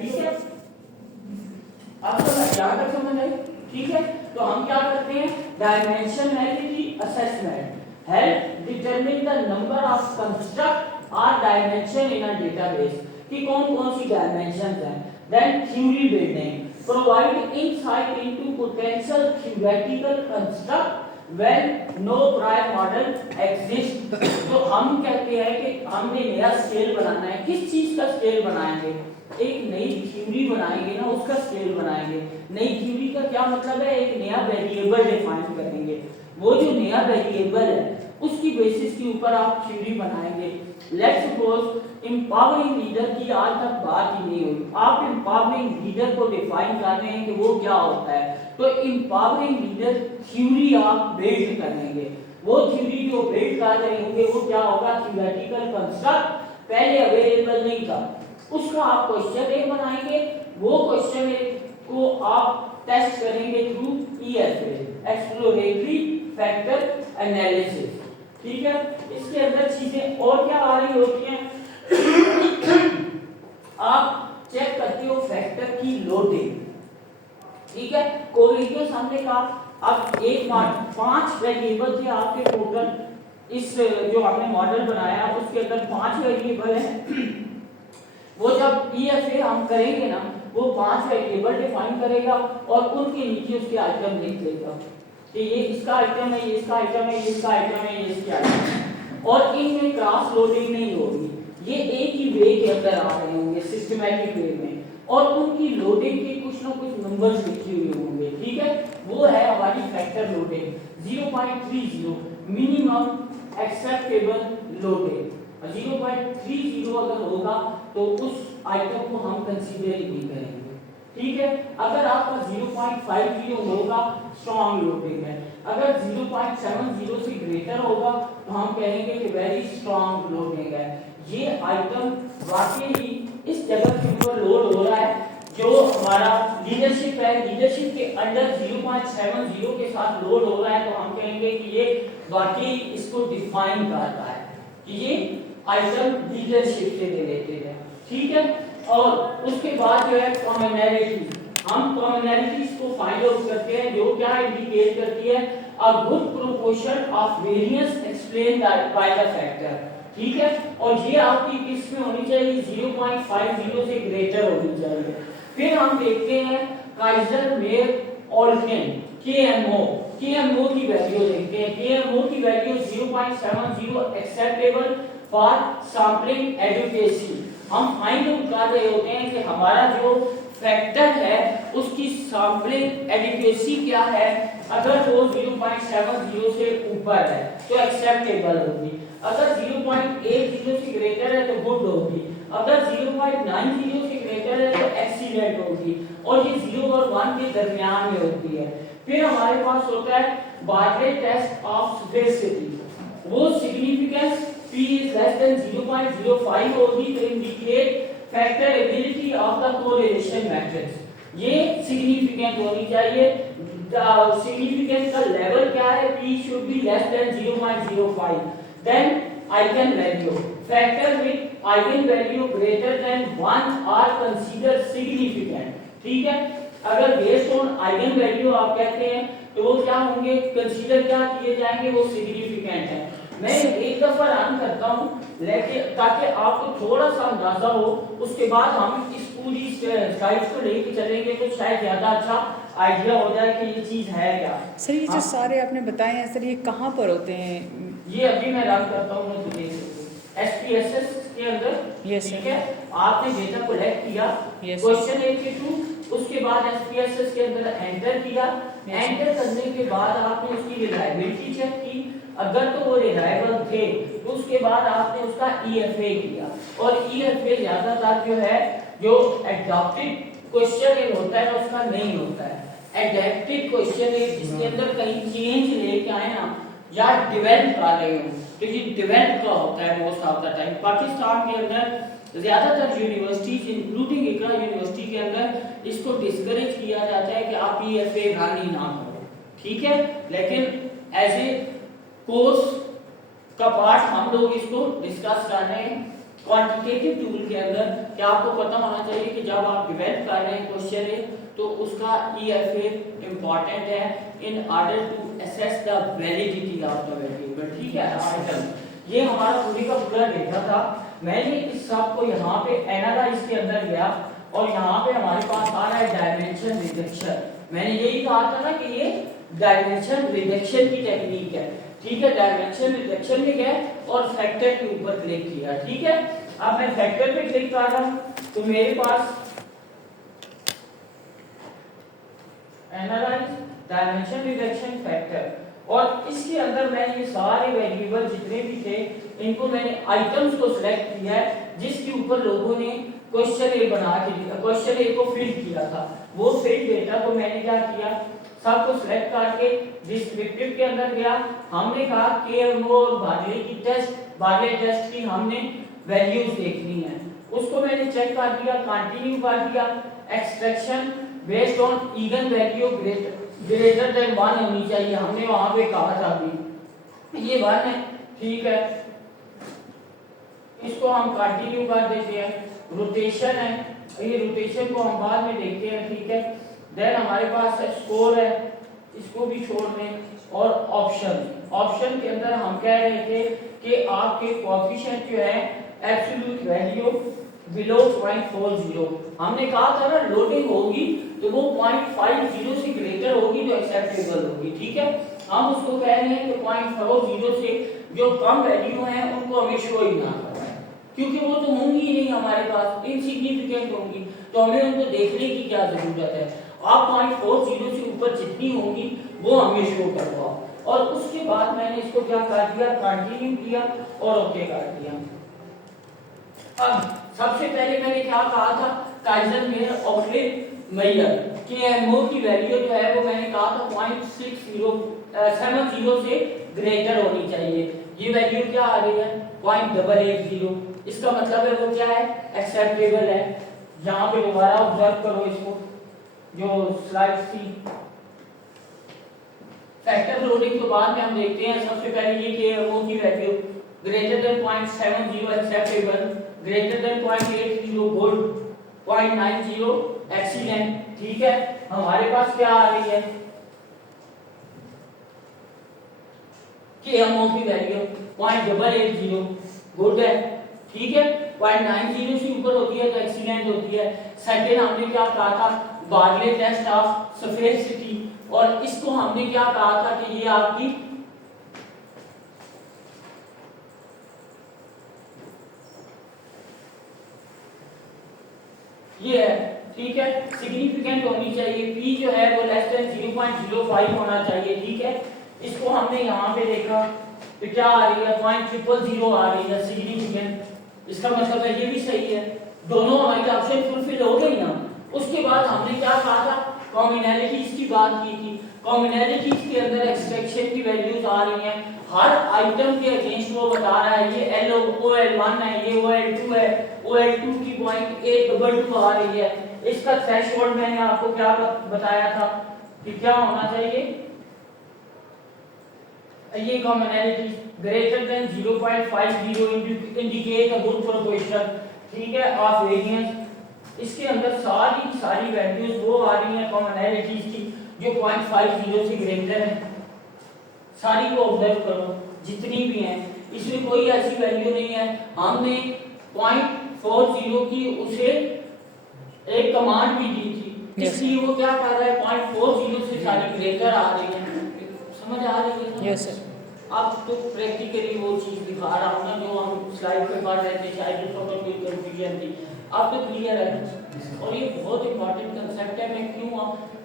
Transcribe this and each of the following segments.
ठीक है, आपको यहाँ तक समझ आई? ठीक है, तो हम क्या करते हैं, dimensionality assessment help determine the number of construct और डायमेंशन इन अ डेटाबेस कि कौन कौन सी डायमेंशंस हैं। Then theory building provide insight into potential theoretical construct when no prior model exists। तो हम कहते हैं कि हमने नया स्केल बनाना है। किस चीज का स्केल बनाएंगे, एक नई थ्योरी बनाएंगे ना, उसका स्केल बनाएंगे। नई थ्योरी का क्या मतलब है, एक नया वेरिएबल डिफाइन करेंगे। वो जो नया वेरिएबल है उसकी बेसिस के ऊपर आप थ्योरी बनाएंगे। लेट्स सपोज एम्पावरिंग लीडर की आज तक बात ही नहीं हुई, आप एम्पावरिंग लीडर को डिफाइन कर रहे हैं कि वो क्या होता है। तो एम्पावरिंग लीडर थ्योरी आप बिल्ड करेंगे। वो थ्योरी जो बिल्ड कर रहे होंगे वो क्या होगा, थ्योरेटिकल कंस्ट्रक्ट पहले अवेलेबल नहीं था, उसका आप क्वेश्चन एक बनाएंगे। वो क्वेश्चन को आप टेस्ट करेंगे थ्रू ईएफए एक्सप्लोरेटरी फैक्टर एनालिसिस। ठीक है, इसके अंदर चीजें और क्या आ रही होती हैं आप चेक करते हो फैक्टर की लोडिंग। ठीक है, कोरिलेशन हमने कहा अब एक बार 5 वेरिएबल थे आपके टोटल, इस जो हमने मॉडल बनाया उसके अंदर 5 वेरिएबल हैं। वो जब ईएफए हम करेंगे ना, वो 5 वेरिएबल डिफाइन करेगा और उनके नीचे उसके आइटम लिख देगा कि ये इसका आइटम है, ये इसका आइटम है, ये इसका आइटम है, ये इसका आइटम है। और इनमें क्रॉस लोडिंग नहीं होगी, ये एक ही वे के अंदर आ रहे होंगे सिस्टमैटिक वे में, और उनकी लोडिंग के कुछ ना कुछ नंबर्स लिखे हुए होंगे। ठीक है, वो है हमारी factor loading 0.30 minimum acceptable loading. 0.30 अगर होगा तो उस आइटम को हम कंसीडर ही नहीं करेंगे। ठीक है, अगर आपका 0.50 होगा स्ट्रॉन्ग लोडिंग है, अगर 0.70 से ग्रेटर होगा तो हम कहेंगे कि वेरी स्ट्रॉन्ग लोडिंग है। ये आइटम वाकई ही इस जगह के ऊपर लोड हो रहा है, जो हमारा लीडरशिप है, लीडरशिप के अंडर 0.70 के साथ लोड हो रहा है, तो हम कहेंगे कि ये वाकई इसको डिफाइन कर रहा है कि ये आइटम लीडरशिप से रिलेटेड है। ठीक है, और उसके बाद जो है कॉमनैलिटी, हम कॉमनैलिटीज को फाइंड आउट करते हैं जो क्या इंडिकेट करती है a good proportion of variance explain by the factor. ठीक है, और ये आपकी किस में होनी चाहिए, 0.50 से ग्रेटर होनी चाहिए। फिर हम देखते हैं काइजर मेयर ऑल्टन केएमओ की वैल्यू देखते हैं। केएमओ की value 0.70 acceptable for sampling adequacy. हम फाइंड आउट कर रहे होते हैं कि हमारा जो फैक्टर है उसकी सैंपलिंग एडुकेसी क्या है। अगर वो 0.70 से ऊपर है तो एक्सेप्टेबल होगी, अगर 0.80 से ग्रेटर है तो गुड होगी, अगर 0.90 से ग्रेटर है तो एक्सीलेंट होगी, और ये 0 और 1 के दरमियान में होती है। फिर हमारे पास होता है बार्कले टेस्ट ऑफ स्पेसिफिसिटी, वो significance P is less than 0.05 होगी तो indicate factor ability of the correlation matrix. ये सिग्निफिकेंट होनी चाहिए। सिग्निफिकेंस का लेवल क्या है, P should be less than 0.05। Then eigen value, factor with eigen value greater than 1 are consider significant. ठीक है, अगर बेस्ड ऑन आइगन वैल्यू आप कहते हैं तो वो क्या होंगे, कंसीडर क्या किए जाएंगे, वो सिग्निफिकेंट है। मैं एक दफा रन करता हूं लेकिन ताकि आपको थोड़ा सा अंदाजा हो, उसके बाद हम इस पूरी स्लाइड्स को लेके चलेंगे तो शायद ज्यादा अच्छा आइडिया हो जाए कि ये चीज है क्या। सर ये जो सारे आपने बताए हैं सर, ये कहाँ पर होते हैं? ये अभी मैं रन करता हूँ तो देख सकते हैं एसपीएसएस के अंदर। ठीक है, आपने डेटा कलेक्ट किया क्वेश्चन ए के थ्रू, उसके बाद एसपीएसएस के अंदर एंटर किया, एंटर करने के बाद आपने उसकी रिलायबिलिटी चेक की, अगर तो वो रिलायबल थे तो उसके बाद आपने उसका ईएफए किया, और ईएफए ज्यादातर जो है जो एडॉप्टेड क्वेश्चन होता है उसका नहीं होता है। एडैप्टेड क्वेश्चन जिसके अंदर कहीं चेंज लेके आए ना या डेवलप कर रहे हो तो ये डेवलप का होता है most of the time. Pakistan के अंदर ज्यादातर यूनिवर्सिटीज इंक्लूडिंग इकरा यूनिवर्सिटी के अंदर इसको डिस्करेज किया जाता है कि आप ईएफए रन ही ना करो। ठीक है, लेकिन एज ए कोर्स का पार्ट हम लोग इसको डिस्कस कर रहे हैं। क्वांटिटेटिव टूल के अंदर क्या आपको पता होना चाहिए कि जब आप डिवेल्प कर रहे हैं क्वेश्चन तो उसका EFA इंपॉर्टेंट है in order to assess the validity of the variable. ठीक है आइटम, ये हमारा पूरी का पूरा डेटा था। मैंने इस सब को यहाँ पे एनालाइज के अंदर गया और यहाँ पे हमारे पास आ रहा है डायमेंशन रिडक्शन। मैंने यही कहा था ना कि ये डायमेंशन रिडक्शन की टेक्निक है। ठीक है, डायमेंशन रिडक्शन में गए और फैक्टर के ऊपर क्लिक किया। ठीक है, अब मैं फैक्टर पे क्लिक कर रहा हूं तो मेरे पास एनालाइज डायमेंशन रिडक्शन फैक्टर और इसके अंदर मैं ये सारे वेरिएबल जितने भी थे इनको मैंने आइटम्स को सिलेक्ट किया है जिसके ऊपर लोगों ने क्वेश्चन ए बना के दिया, क्वेश्चन ए को फिल किया था। वो फिल डेटा को मैंने क्या किया, सबको सिलेक्ट करके डिस्क्रिप्टिव के अंदर गया। हमने कहा KMO और बार्ले की टेस्ट की हमने वैल्यूज देखनी है, उसको मैंने चेक कर दिया, कंटिन्यू कर दिया। Extraction based on eigen value greater than 1 होनी चाहिए, हमने वहां पे कहा था अभी ये 1 है। ठीक है, इसको हम कंटिन्यू कर देते हैं। रोटेशन है, ये रोटेशन को हम बाद में देखते हैं। ठीक है, देन हमारे पास स्कोर है, इसको भी छोड़ दें। और ऑप्शन के अंदर हम कह रहे थे कि आपके कोएफिशिएंट जो है एब्सोल्यूट वैल्यू बिलो 0.40, हमने कहा था ना लोडिंग होगी तो वो 0.50 से ग्रेटर होगी तो एक्सेप्टेबल होगी। ठीक है, हम उसको कह रहे हैं कि 0.40 से जो कम वैल्यू है उनको हमें शो ही ना करना है, क्योंकि वो तो होंगी ही नहीं हमारे पास, इनसिग्निफिकेंट होंगी, तो हमें उनको देखने की क्या जरूरत है। आप 0.40 से ऊपर जितनी होंगी वो हमें शो करवाओ। और उसके बाद मैंने इसको क्या कर दिया, कंटिन्यू किया और ओके कर दिया। अब सबसे पहले मैंने क्या कहा था, काइजन मेयर ऑक्ले मेयर KMO की वैल्यू जो है वो मैंने कहा था 0.70 से ग्रेटर होनी चाहिए। ये वैल्यू क्या आ रही है 0.880, इसका मतलब है वो क्या है, एक्सेप्टेबल है। यहाँ पे दोबारा ऑब्जर्व करो इसको, जो स्लाइड थी फैक्टर लोडिंग के बाद में हम देखते हैं। सबसे पहले ये KMO की value greater then 0.70 acceptable, greater than 0.80 good, 0.90 excellent. ठीक है, हमारे पास क्या आ रही है KMO की वैल्यू 0.880 गुड है। ठीक है, 0.90 से ऊपर होती है तो एक्सीलेंट होती है। सेकंड हमने क्या कहा था, बार्ले टेस्ट ऑफ सफिशिएंसी, और इसको हमने क्या कहा था कि ये आपकी ये है। ठीक है, सिग्निफिकेंट होनी चाहिए, P जो है वो लेस देन 0.05 होना चाहिए। ठीक है, इसको हमने यहाँ पे देखा तो क्या आ रही है 0.000 आ रही है सिग्निफिकेंट, इसका मतलब है ये भी सही है, दोनों हमारी ऑप्शन फुलफिल हो गई ना। उसके बाद हमने क्या कहा था, कॉमनैलिटीज की बात की थी। कॉमनैलिटीज के अंदर एक्सट्रैक्शन की वैल्यूज आ रही हैं, हर आइटम के अगेंस्ट वो बता रहा है, ये OL1 है, ये OL2 है, OL2 की 0.822 आ रही है। इसका थ्रेशोल्ड मैंने आपको क्या बताया था कि क्या होना चाहिए, ये commonality greater than 0.50 indicate a good proportion. ठीक है, ऑफ वेरिएंस। इसके अंदर सारी वैल्यूज वो आ रही हैं कॉमनैलिटीज की जो 0.50 से ग्रेटर है। सारी को ऑब्जर्व करो जितनी भी हैं, इसमें कोई ऐसी वैल्यू नहीं है। हमने 0.40 की उसे एक कमांड भी दी थी, इसलिए वो क्या कर रहा है 0.40 से सारी ग्रेटर आ रही है। समझ आ रही है? Yes sir. अब तो प्रैक्टिकली वो चीज दिखा रहा हूँ ना जो हम स्लाइड पे पढ़ रहे थे, शायद उसको कोई कंफ्यूजन थी, अब तो क्लियर है। और ये बहुत इंपॉर्टेंट कंसेप्ट है। मैं क्यों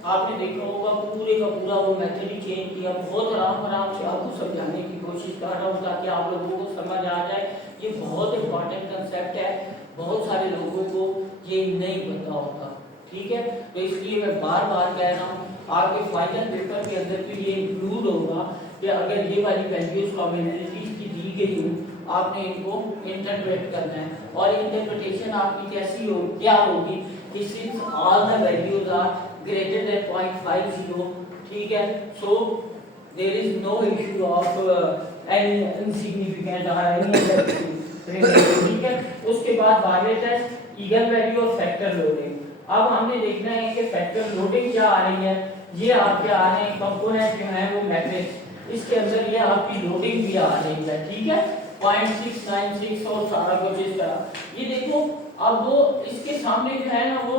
आपने देखा होगा पूरे का पूरा वो मेथड ही चेंज किया, बहुत आराम से आपको समझाने की कोशिश कर रहा हूँ ताकि आप लोगों को समझ आ जाए। ये बहुत इंपॉर्टेंट कंसेप्ट है, बहुत सारे लोगों को ये नहीं पता होता। ठीक है, तो इसलिए मैं बार बार कह रहा हूँ आपके फाइनल पेपर के अंदर भी ये इंक्लूड होगा कि अगर ये वाली वैल्यूज कॉम्बिनेशंस की दी गई हो, आपने इनको इंटरप्रेट करना है। और इंटरप्रिटेशन आपकी कैसी हो, क्या होगी कि since all the values are greater than 0.50, ठीक है, so there is no issue of any insignificant और एनी अदर इशू। ठीक है। उसके बाद वायलेट टेस्ट, इगन वैल्यू और फैक्टर लोडिंग। अब हमने देखना है कि फैक्टर लोडिंग क्या आ रही है। ये आपके आ रहे हैं कंपोनेंट जो है वो मैट्रिक्स, इसके अंदर ये आपकी लोडिंग भी आ रही है, ठीक है, 0.696 और सारा कुछ इस तरह। ये देखो अब वो इसके सामने जो है ना वो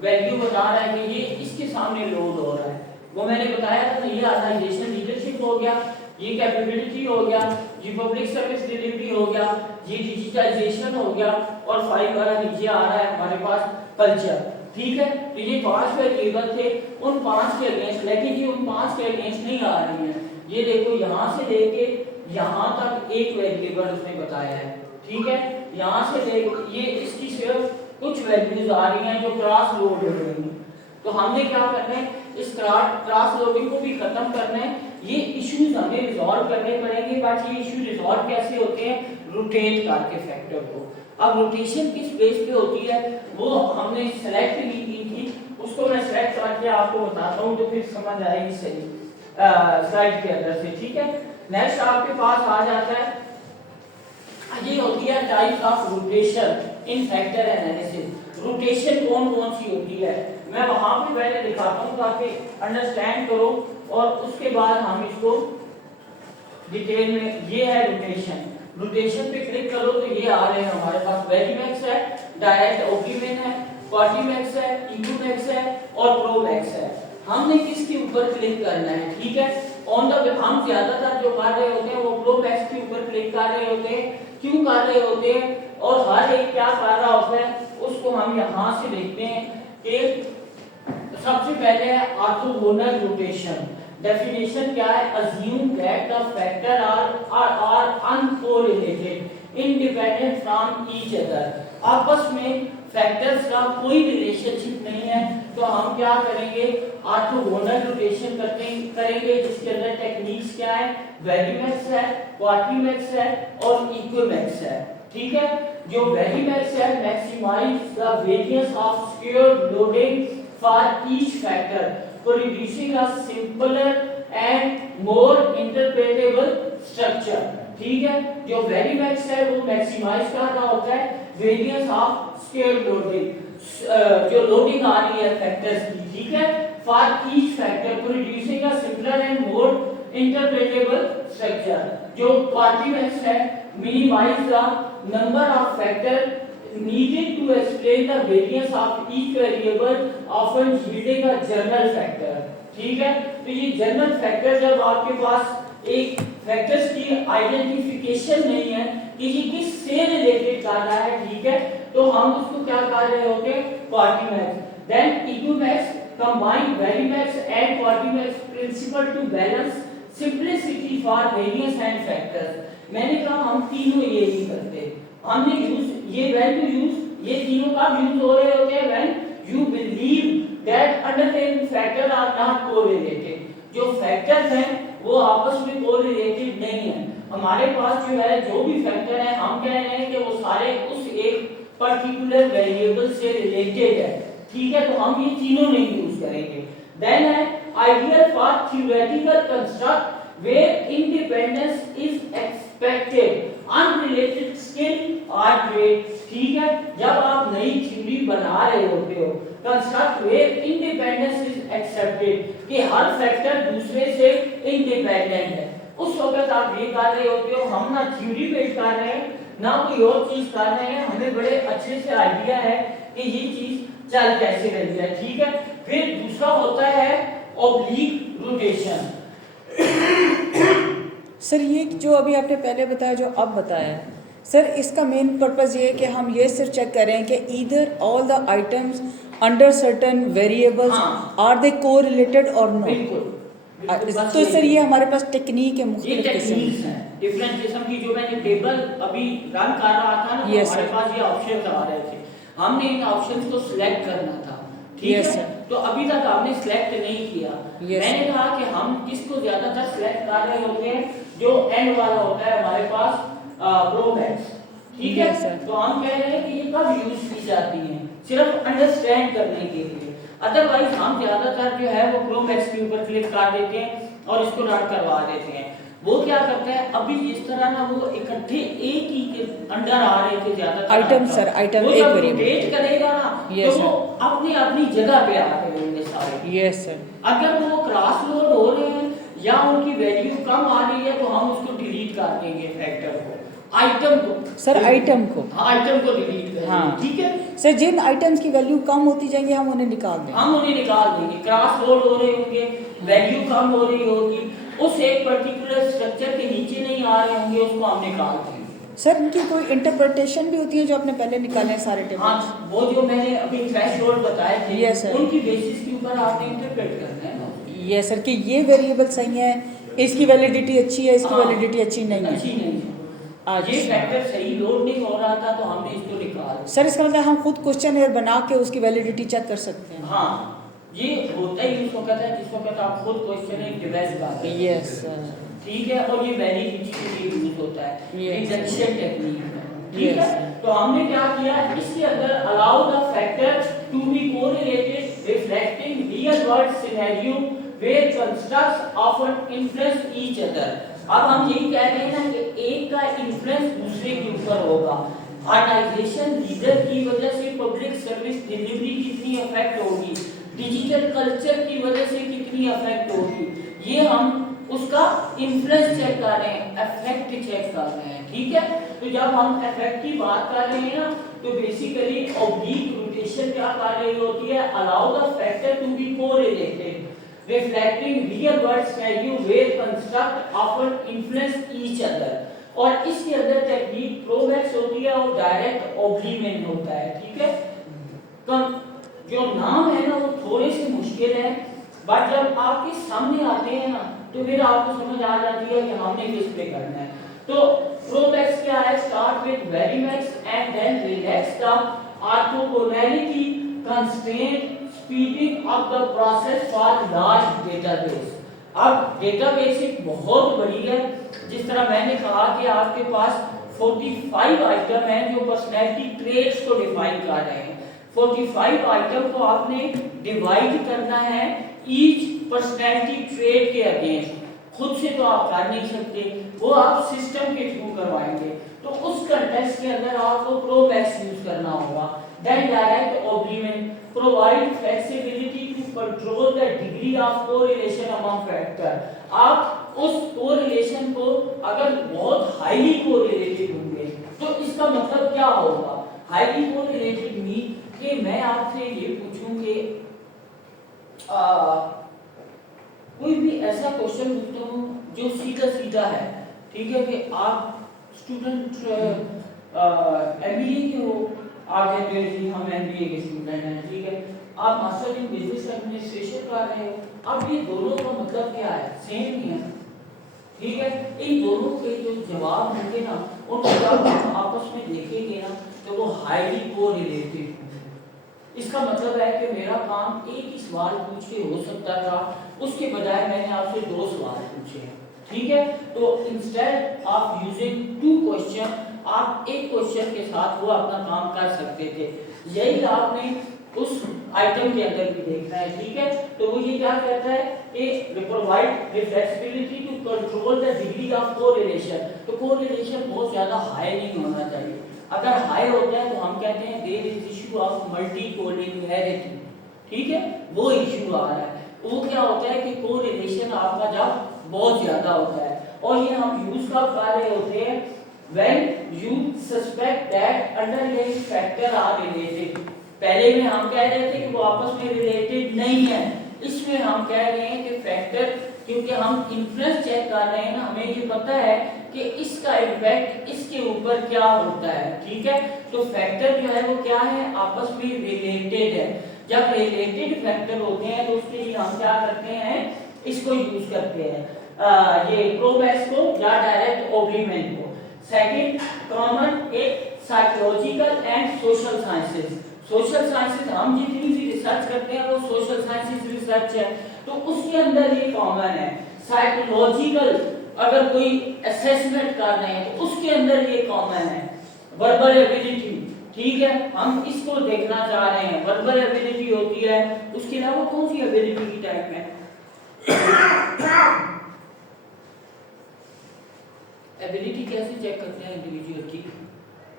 वैल्यू बता रहा है कि ये इसके सामने लोड हो रहा है। वो मैंने बताया था ये ऑर्गेनाइजेशन लीडरशिप हो गया, ये कैपेबिलिटी हो गया, ये पब्लिक सर्विस डिलीवरी हो गया, ये डिजिटाइजेशन हो गया, और 5 वाला नीचे आ रहा है हमारे पास कल्चर, ठीक है। तो ये 5 वेरिएबल थे, उन 5 के अगेंस्ट, लेकिन ये उन 5 के अगेंस्ट नहीं आ रही है। ये देखो यहाँ से लेके यहाँ तक एक वेरिएबल उसने बताया है, ठीक है। यहाँ से लेके ये इसकी सिर्फ कुछ वैल्यूज आ रही हैं जो क्रॉस लोड हो रही हैं। तो हमने क्या करना है, इस क्रॉस लोडिंग को भी खत्म करना है। ये इश्यूज हमें रिजॉल्व करने पड़ेंगे, बट ये इश्यू रिजॉल्व कैसे होते हैं, रोटेट करके फैक्टर को। अब रोटेशन किस बेस पे होती है वो हमने सेलेक्ट नहीं की थी, उसको मैं सेलेक्ट करके आपको बताता हूँ तो फिर समझ आएगी सही स्लाइड के अंदर से, ठीक है। नेक्स्ट आपके पास आ जाता है, ये होती है types of rotation in factor analysis. Rotation कौन कौन सी होती है मैं वहां पे पहले दिखाता हूँ ताकि अंडरस्टैंड करो, और उसके बाद हम इसको डिटेल में। ये है रोटेशन, रोटेशन पे क्लिक करो तो ये आ रहे हैं हमारे पास वेरिमैक्स है, डायरेक्ट ओपीमेन है, क्वार्टीमैक्स है, इक्विमैक्स है और प्रोमैक्स है। हमने किसके ऊपर क्लिक करना है, ठीक है। ऑन द हम ज्यादातर जो कर रहे होते हैं वो प्रोमैक्स के ऊपर क्लिक कर रहे होते हैं, क्यों कर रहे होते हैं और हर एक क्या कर रहा होता है उसको हम यहाँ से देखते हैं कि सबसे पहले है ऑर्थोगोनल रोटेशन। डेफिनेशन क्या है, assume that the factor are uncorrelated independent from each other. आपस में फैक्टर्स का कोई रिलेशनशिप नहीं है, तो हम क्या करेंगे, ऑर्थोगोनल रोटेशन करेंगे, जिसके अंदर टेक्निक्स क्या है, वेरिमैक्स है, क्वार्टीमैक्स है और इक्विमैक्स है, ठीक है। जो वेरिमैक्स है, maximize the variance of square loading for each factor producing a simpler and more interpretable structure, ठीक है। जो वेरिमैक्स है वो मैक्सिमाइज कर रहा होता है वेरिएंस ऑफ स्क्वायर लोडिंग, जो लोडिंग आ रही है फैक्टर्स की, ठीक है, for each factor producing a simpler and more interpretable structure. जो क्वार्टीमैक्स है, minimize the number of factor needed to explain the variance of each variable, often yielding a general factor, ठीक है। तो ये जनरल फैक्टर जब आपके पास एक factors की आइडेंटिफिकेशन नहीं है कि ये किस से रिलेटेड कर रहा है, ठीक है, तो हम उसको क्या कर रहे होते हैं, quartimax. Then equimax combine varimax and quartimax principle to balance simplicity for variance and factors. मैंने कहा हम तीनों ये ही करते, हमने यूज ये वैल्यू यूज ये तीनों का यूज हो रहे होते हैं when you believe that underlying factor are not correlated. जो फैक्टर्स हैं वो आपस में कोरिलेटेड नहीं है। हमारे पास जो है जो भी फैक्टर है हम कह रहे हैं कि वो सारे उस एक पर्टिकुलर वेरिएबल से रिलेटेड है, ठीक है, तो हम ये तीनों नहीं यूज करेंगे। देन है ideal for theoretical construct where independence is expected, unrelated skill or trade, ठीक है। जब आप नई थ्योरी बना रहे होते हो, construct where independence is accepted, कि हर फैक्टर दूसरे से इंडिपेंडेंट है, उस वक्त आप ये कर रहे होते हो, हम ना थ्योरी बेस्ड कर रहे हैं ना कोई और चीज कर रहे हैं, हमें बड़े अच्छे से आइडिया है कि ये चीज चल कैसे रही है, ठीक है। फिर दूसरा होता है ऑब्लिक रोटेशन। सर ये जो अभी आपने पहले बताया जो अब बताया सर, इसका मेन पर्पस ये है कि हम ये सिर्फ चेक करें कि either all the items under certain variables are they correlated और नो। तो सर ये हमारे पास टेक्निक है, मुख्तलिफ टेक्निक्स हैं डिफरेंट किस्म की। जो मैंने टेबल अभी रन कर रहा था ना, तो हमारे पास ये ऑप्शंस आ रहे थे, हमने इन ऑप्शंस को सिलेक्ट करना था, ठीक है। तो अभी तक आपने सिलेक्ट नहीं किया। मैंने कहा कि हम किसको ज्यादातर सिलेक्ट कर रहे होते हैं, जो एंड वाला होता है हमारे पास प्रोमैक्स, ठीक है। तो हम कह रहे हैं कि ये कब यूज की जाती है, सिर्फ अंडरस्टैंड करने के लिए। अदरवाइज हम ज्यादातर जो है वो प्रोमैक्स के ऊपर क्लिक कर देते हैं और इसको रन करवा देते हैं। वो क्या करता है, अभी जिस तरह ना वो इकट्ठे एक ही के अंडर आ रहे थे ज्यादातर आइटम सर, आइटम वो एक जब वेरिएबल। रोटेट करेगा ना Yes, तो वो अपनी अपनी जगह पे आ रहे होंगे सारे। Yes sir. अगर वो क्रॉस लोड हो रहे हैं या उनकी वैल्यू कम आ रही है तो हम उसको डिलीट कर देंगे फैक्टर को, आइटम को सर आइटम को, हाँ आइटम को डिलीट करेंगे। हाँ ठीक है सर, जिन आइटम्स की वैल्यू कम होती जाएंगी हम उन्हें निकाल देंगे। हम उन्हें निकाल देंगे, क्रॉस लोड हो रहे होंगे, वैल्यू कम हो रही होगी, उस एक पर्टिकुलर स्ट्रक्चर के नीचे नहीं आ रहे होंगे, उसको हम निकाल देंगे। सर इनकी कोई इंटरप्रिटेशन भी होती है जो आपने पहले निकाले हैं सारे टेबल? हाँ, वो जो मैंने अभी थ्रेशोल्ड बताए थे Yes, sir. उनकी बेसिस के ऊपर आपने इंटरप्रेट करना है ना। ये सर कि ये वेरिएबल सही है, इसकी वैलिडिटी अच्छी है, इसकी हाँ, वैलिडिटी अच्छी नहीं है। अच्छी नहीं है। अच्छा। ये फैक्टर सही लोड नहीं हो रहा था तो हमने इसको निकाल। सर इसका मतलब हम खुद क्वेश्चन बना के उसकी वैलिडिटी चेक कर सकते हैं? हाँ, ये होता ही उस वक्त है जिस वक्त आप खुद क्वेश्चन एक डिवाइस करते हैं। Yes sir. ठीक है, और ये वैलिडिटी के लिए यूज होता है, Yes. रिडक्शन टेक्निक है। ठीक Yes. है, तो हमने क्या किया, इसके अंदर allow the factor to be correlated reflecting real world scenario where constructs often influence each other. अब हम यही कह रहे हैं ना कि एक का इन्फ्लुएंस दूसरे के ऊपर होगा। ऑर्गेनाइजेशन लीडर की वजह से पब्लिक सर्विस डिलीवरी कितनी अफेक्ट होगी, डिजिटल कल्चर की वजह से कितनी अफेक्ट होगी, ये हम उसका इन्फ्लुएंस चेक कर रहे हैं, इफेक्ट चेक कर रहे हैं। ठीक है, तो जब हम इफेक्ट की बात कर रहे हैं ना तो बेसिकली ऑब्लिक रोटेशन क्या कर रही होती है, allow the factor to be correlated reflecting real world scenario where construct often influence each other. और इसके अंदर टेक्निक प्रोवेक्स होती है और डायरेक्ट ऑब्लीमेंट होता है। ठीक है, तो जो नाम है ना वो थोड़े से मुश्किल है, बट जब आपके सामने आते हैं ना तो फिर आपको समझ आ जाती है कि हमने किस पे करना है। तो प्रोवेक्स क्या है, start with varimax and then relax the orthogonality constraint speeding up the process for large database. अब डेटाबेस एक बहुत बड़ी है, जिस तरह मैंने कहा कि आपके पास 45 आइटम हैं जो पर्सनैलिटी ट्रेट्स को डिफाइन कर रहे हैं। 45 आइटम को आपने डिवाइड करना है ईच पर्सनैलिटी ट्रेट के अगेंस्ट। खुद से तो आप कर नहीं सकते, वो आप सिस्टम के थ्रू करवाएंगे। तो उस कंटेक्स्ट के अंदर आपको प्रोवेक्स यूज करना होगा। Then direct oblimin provide flexibility to control the degree of correlation among factor. आप उस कोरिलेशन को अगर बहुत हाईली कोरिलेटेड होंगे तो इसका मतलब क्या होगा, हाईली कोरिलेटेड मीन कि मैं आपसे ये पूछूं कि कोई भी ऐसा क्वेश्चन पूछता हूँ जो सीधा सीधा है, ठीक है, कि आप स्टूडेंट एमबीए के हो, आप कहते हैं कि हम एमबीए के स्टूडेंट हैं, ठीक है, आप मास्टर इन बिजनेस एडमिनिस्ट्रेशन कर रहे हो। अब ये दोनों का मतलब क्या है, सेम ही है। ठीक है, इन दोनों के जो जवाब होंगे ना उनको जब आप आपस में देखेंगे ना तो वो हाईली कोरिलेटेड। इसका मतलब है कि मेरा काम एक ही सवाल पूछ के हो सकता था, उसके बजाय मैंने आपसे 2 सवाल पूछे हैं। ठीक है, तो इंस्टेड ऑफ यूजिंग 2 क्वेश्चन आप एक क्वेश्चन के साथ वो अपना काम कर सकते थे। यही आपने उस आइटम के अंदर भी देखना है। ठीक है, तो वो ये क्या कहता है कि provide flexibility to control the degree of correlation. तो कोरिलेशन बहुत ज्यादा हाई नहीं होना चाहिए। अगर हाई होता है तो हम कहते हैं there is issue of multicollinearity. ठीक है, वो इशू आ रहा है। वो क्या होता है कि कोरिलेशन आपका जब बहुत ज्यादा होता है, और ये हम यूज कब कर रहे होते हैं, when you suspect that underlying factor are related. पहले में हम कह रहे थे कि वो आपस में रिलेटेड नहीं है, इसमें हम कह रहे हैं कि फैक्टर, क्योंकि हम इन्फ्लुएंस चेक कर रहे हैं ना, हमें ये पता है कि इसका इम्पैक्ट इसके ऊपर क्या होता है। ठीक है, तो फैक्टर जो है वो क्या है, आपस में रिलेटेड है। जब रिलेटेड फैक्टर होते हैं तो उसके लिए हम क्या करते हैं, इसको यूज करते हैं, ये प्रोवेक्स को या डायरेक्ट ऑब्लीमेंट को। सेकंड कॉमन एक psychological and social sciences. Social sciences हम जितनी भी रिसर्च करते हैं वो सोशल साइंसेस रिसर्च है, तो उसके अंदर ये कॉमन है। साइकोलॉजिकल अगर कोई असेसमेंट कर रहे हैं तो उसके अंदर ये कॉमन है। वर्बल एबिलिटी, ठीक है, हम इसको देखना चाह रहे हैं। वर्बल एबिलिटी होती है, उसके अलावा कौन सी एबिलिटी की टाइप है है इंडिविजुअल की,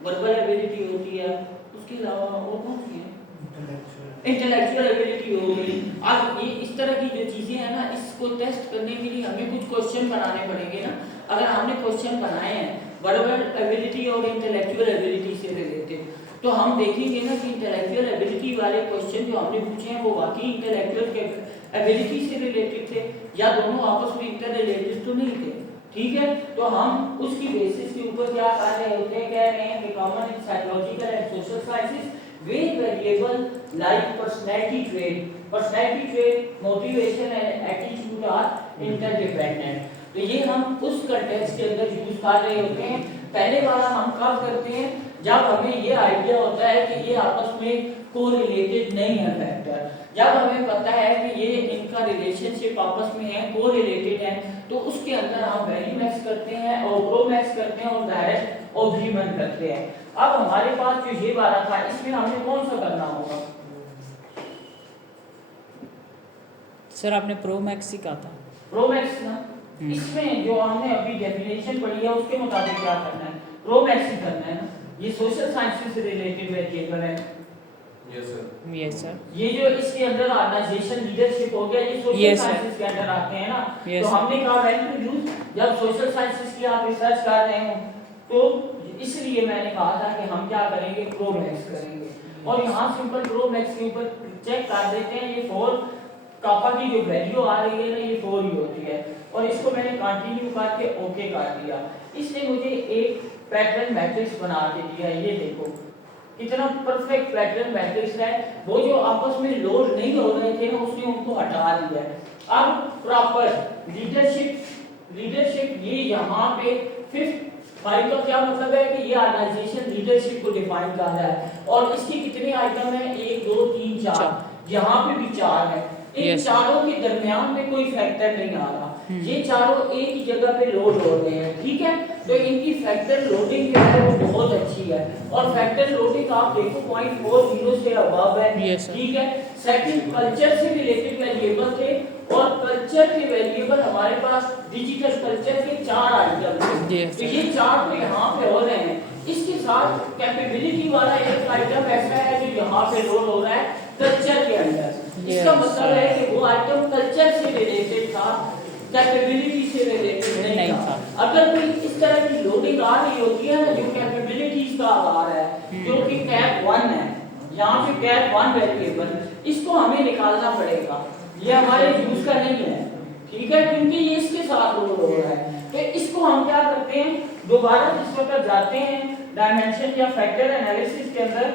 वर्बल एबिलिटी होती है, उसके अलावा और कौन सी है? इंटेलेक्चुअल एबिलिटी हो गई। अब ये इस तरह की जो चीजें हैं ना, इसको टेस्ट करने के लिए हमें कुछ क्वेश्चन बनाने पड़ेंगे ना। अगर हमने क्वेश्चन बनाए हैं वर्बल एबिलिटी और इंटेलेक्चुअल एबिलिटी से रिलेटेड, तो हम देखेंगे ना कि इंटेलेक्चुअल एबिलिटी वाले क्वेश्चन जो हमने पूछे हैं वो वाकई इंटेलेक्चुअल एबिलिटी से रिलेटेड थे या दोनों आपस में इंटर रिलेटेड तो नहीं थे। ठीक है, तो हम उसकी बेसिस के ऊपर क्या कर रहे होते हैं, कह रहे हैं कि common in psychological and social sciences where variable like personality trait, motivation and attitude are interdependent। तो ये हम उस कंटेक्स्ट के अंदर यूज कर रहे होते हैं। पहले वाला हम कब करते हैं, जब हमें ये आइडिया होता है कि ये आपस में कोरिलेटेड नहीं है फैक्टर, जब हमें पता है कि ये इनका रिलेशनशिप आपस में है, कोरिलेटेड है, तो उसके अंदर हम वैल्यू मैक्स करते हैं और प्रो मैक्स करते हैं और डायरेक्ट ऑग्रीमेंट करते हैं। अब हमारे पास जो ये वाला था, इसमें हमें कौन सा करना होगा? सर आपने प्रो मैक्स ही कहा था। प्रो मैक्स ना, इसमें जो हमने अभी डेफिनेशन पढ़ी है उसके मुताबिक क्या करना है, प्रो मैक्स ही करना है ना। ये सोशल साइंसेस से रिलेटेड वेरिएबल है। Yes sir. Yes sir. ये जो इसके अंदर ऑर्गेनाइजेशन लीडरशिप हो गया, ये सोशल साइंसेस के अंदर आते हैं ना। तो हमने कहा व्हेन टू यूज, जब सोशल साइंसेस की आप रिसर्च कर रहे हो, तो इसलिए मैंने कहा था कि हम क्या करेंगे, प्रो मैक्स करेंगे। और यहाँ सिंपल प्रो मैक्स के ऊपर चेक कर देते हैं, ये 4 कापा की जो वैल्यू आ रही है ना, ये 4 ही होती है। और इसको मैंने कंटिन्यू करके ओके कर दिया। इसने मुझे एक पैटर्न मैट्रिक्स बना के दिया। ये देखो कितना परफेक्ट पैटर्न मैट्रिक्स है। वो जो आपस में लोड नहीं हो रहे थे ना, उसने उनको हटा दिया है। अब प्रॉपर लीडरशिप ये यहाँ पे 5 का क्या मतलब है कि ये ऑर्गेनाइजेशन लीडरशिप को डिफाइन कर रहा है। और इसके कितने आइटम है, 1 2 3 4, यहाँ पे भी 4 है। इन चारों के दरमियान में कोई फैक्टर नहीं आ रहा, ये चारों एक ही जगह पे लोड हो रहे हैं। ठीक है, तो इनकी फैक्टर लोडिंग जो है वो बहुत अच्छी है। और फैक्टर लोडिंग आप देखो 0.40 से अबव है। ठीक है, सेकंड कल्चर से रिलेटेड वेरिएबल थे, और कल्चर के वेरिएबल हमारे पास डिजिटल कल्चर के 4 आइटम थे। तो ये 4 तो यहाँ पे हो रहे हैं। इसके साथ कैपेबिलिटी वाला एक आइटम ऐसा है जो यहाँ पे लोड हो रहा है कल्चर के अंदर। इसका मतलब है कि वो आइटम कल्चर से रिलेटेड था, कैपेबिलिटी से रिलेटेड नहीं था। अगर कोई इस तरह की लोडिंग आ रही होती है ना, जो कैपेबिलिटीज का आ रहा है, जो कि कैप 1 है, यहाँ पे कैप 1 वेरिएबल, इसको हमें निकालना पड़ेगा। ये हमारे यूज का नहीं है। ठीक है, क्योंकि ये इसके साथ लोड हो रहा है। तो इसको हम क्या करते हैं, दोबारा जिस वक्त जाते हैं डायमेंशन या फैक्टर एनालिसिस के अंदर,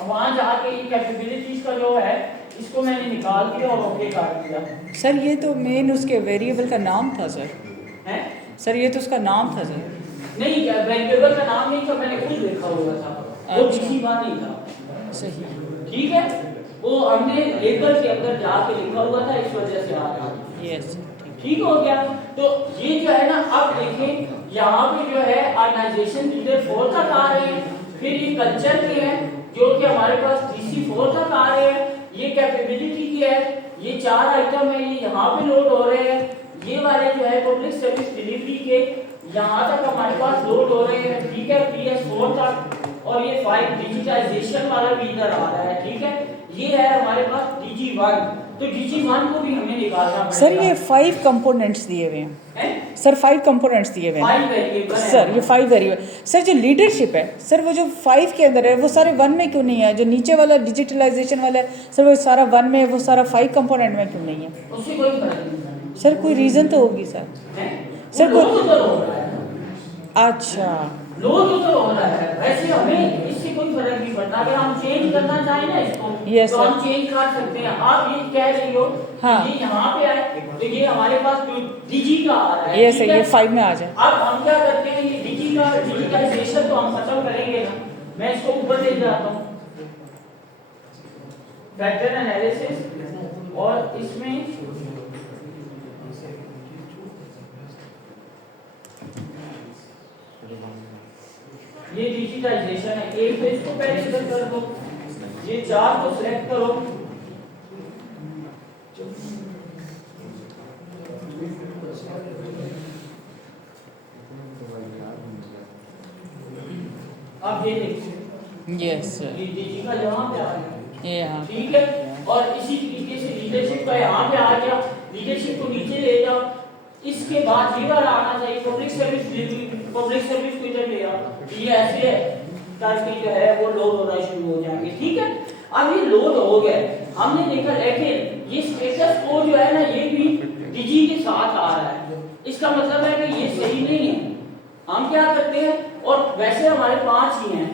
वहां जाके ये कैपेबिलिटीज का जो है इसको मैंने निकाल दिया और ओके कर दिया। सर ये तो मेन उसके वेरिएबल का नाम था सर। हैं? सर ये तो उसका नाम था सर। नहीं, क्या वेरिएबल का नाम नहीं था, मैंने खुद लिखा हुआ था, वो किसी बात नहीं था। सही। ठीक है, वो हमने लेबल के अंदर जाके लिखा हुआ था, इस वजह से आ रहा है। यस, ठीक हो गया। तो ये जो है ना, अब देखें यहाँ पे जो है ऑर्गेनाइजेशन लीडर 4 तक आ रहे हैं, फिर ये कल्चर के हैं जो कि हमारे पास DC 4 तक आ रहे हैं, ये कैपेबिलिटी की है, ये 4 आइटम है, ये यहाँ पे लोड हो रहे हैं। ये वाले जो है पब्लिक सर्विस डिलीवरी के यहाँ तक हमारे पास लोड हो रहे हैं। ठीक है, PS4 तक, और ये 5 डिजिटाइजेशन वाला भी इधर आ रहा है। ठीक है, ये है हमारे पास DG1। तो DG1 को भी हमें निकालना पड़ेगा। सर ये 5 कंपोनेंट्स दिए हुए हैं सर, 5 कंपोनेंट्स दिए हुए हैं 5 वेरिएबल सर। ये 5 वेरिएबल सर, जो लीडरशिप है सर, वो जो 5 के अंदर है वो सारे 1 में क्यों नहीं है? जो नीचे वाला डिजिटलाइजेशन वाला है सर, वो सारा 1 में है, वो सारा 5 कंपोनेंट में क्यों नहीं है? उससे कोई फर्क नहीं सर कोई रीजन तो होगी सर। सर कोई तो हो रहा है। अच्छा, लोड तो हो रहा है, वैसे हमें इससे कोई फर्क नहीं पड़ता। अगर हम चेंज करना चाहें ना इसको, तो हम चेंज कर सकते हैं। आप ये कह रही हो ये यहाँ पे आए, तो ये हमारे पास DG का आ रहा है। ये सही, ये 5 में आ जाए। अब हम क्या करते हैं, ये DG का डिजिटलाइजेशन तो हम खत्म करेंगे ना। मैं इसको ऊपर ले जाता हूँ, फैक्टर एनालिसिस, और इसमें ये डिजिटाइजेशन है। एक तो इसको पहले इधर कर दो, ये 4 को सिलेक्ट करो, आप ये देखिए यस सर, डीजी का यहाँ पे आ गया, ये यहाँ ठीक है। और इसी तरीके से लीडरशिप का यहाँ पे आ गया, लीडरशिप को नीचे ले जाओ। इसके बाद ये वाला आना चाहिए public service delivery, public service को इधर ले आओ। ये ऐसे करके जो है वो लोड होना शुरू हो जाएंगे, ठीक है। अब ये लोड हो गए, हमने देखा, लेकिन ये स्टेटस कोड जो है ना ये भी डिजी के साथ आ रहा है, इसका मतलब है कि ये सही नहीं है। हम क्या करते हैं, और वैसे हमारे 5 ही हैं,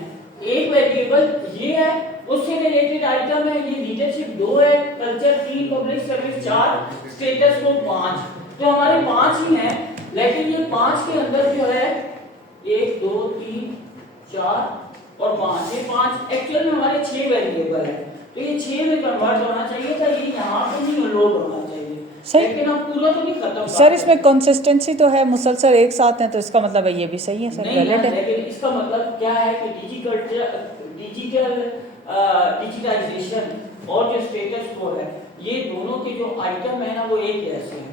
एक वेरिएबल ये है, उससे रिलेटेड आइटम है, ये लीडरशिप 2 है, culture 3, public service 4, status code 5। तो हमारे 5 ही हैं, लेकिन ये 5 के अंदर जो है 1 2 3 4 और 5, ये 5 एक्चुअल में हमारे 6 वेरिएबल है। तो ये 6 में कन्वर्ट होना चाहिए था, ये यहाँ पे नहीं लोड होना चाहिए। सही। लेकिन हम पूरा तो नहीं खत्म सर, इसमें कंसिस्टेंसी तो है, मुसलसल एक साथ है, तो इसका मतलब है ये भी सही है सर, नहीं वैलिड है, है। लेकिन इसका मतलब क्या है कि डिजिटाइजेशन और जो स्टेटस कोड है, ये दोनों के जो आइटम है ना वो एक जैसे हैं।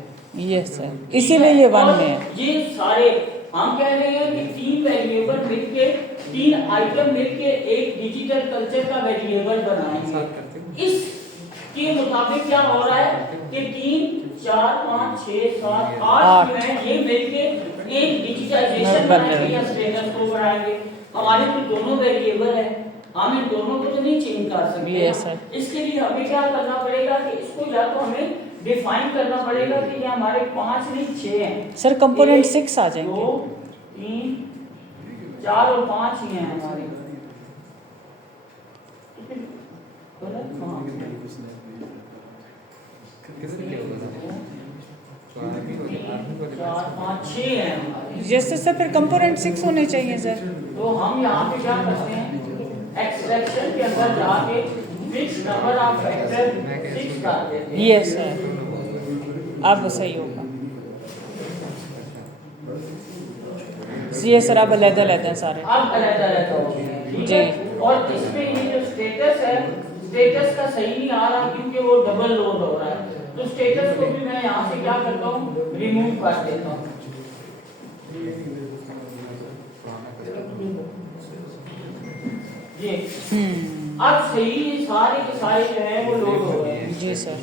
यस सर, इसीलिए ये 1 और में है। ये सारे हम कह रहे हैं कि 3 वेरिएबल मिलके, 3 आइटम मिलके एक डिजिटल कल्चर का वेरिएबल बनाएंगे। इसके मुताबिक क्या हो रहा है कि 3 4 5 6 7 8 जो है ये मिलके एक डिजिटाइजेशन बनाएंगे या स्टेटस को बढ़ाएंगे। हमारे तो दोनों वेरिएबल है, हम इन दोनों को तो नहीं चेंज कर सकते। Yes, sir. इसके लिए हमें क्या करना पड़ेगा कि इसको या तो हमें डिफाइन करना पड़ेगा कि ये हमारे 5 नहीं 6 हैं। सर कंपोनेंट 1, 6 आ जाएंगे। 2 3 4 और 5 ही हैं हमारे। चार 5 6 हैं हमारे। जैसे सर फिर कंपोनेंट 6 होने चाहिए सर। तो हम यहाँ पे क्या करते हैं, एक्सट्रैक्शन के अंदर जाके फिक्स नंबर ऑफ फैक्टर 6 कर देते हैं। यस सर, अब वो सही होगा। ये सर अब अलग-अलग हैं सारे। अब अलग-अलग हो गए हैं, ठीक जी। है। और इसमें ये जो स्टेटस है, स्टेटस का सही नहीं आ रहा क्योंकि वो डबल लोड हो रहा है। तो स्टेटस को भी मैं यहाँ से क्या करता हूँ, रिमूव कर देता हूँ। ये अब सही सारे के सारे जो है वो लोड हो गए हैं। जी सर।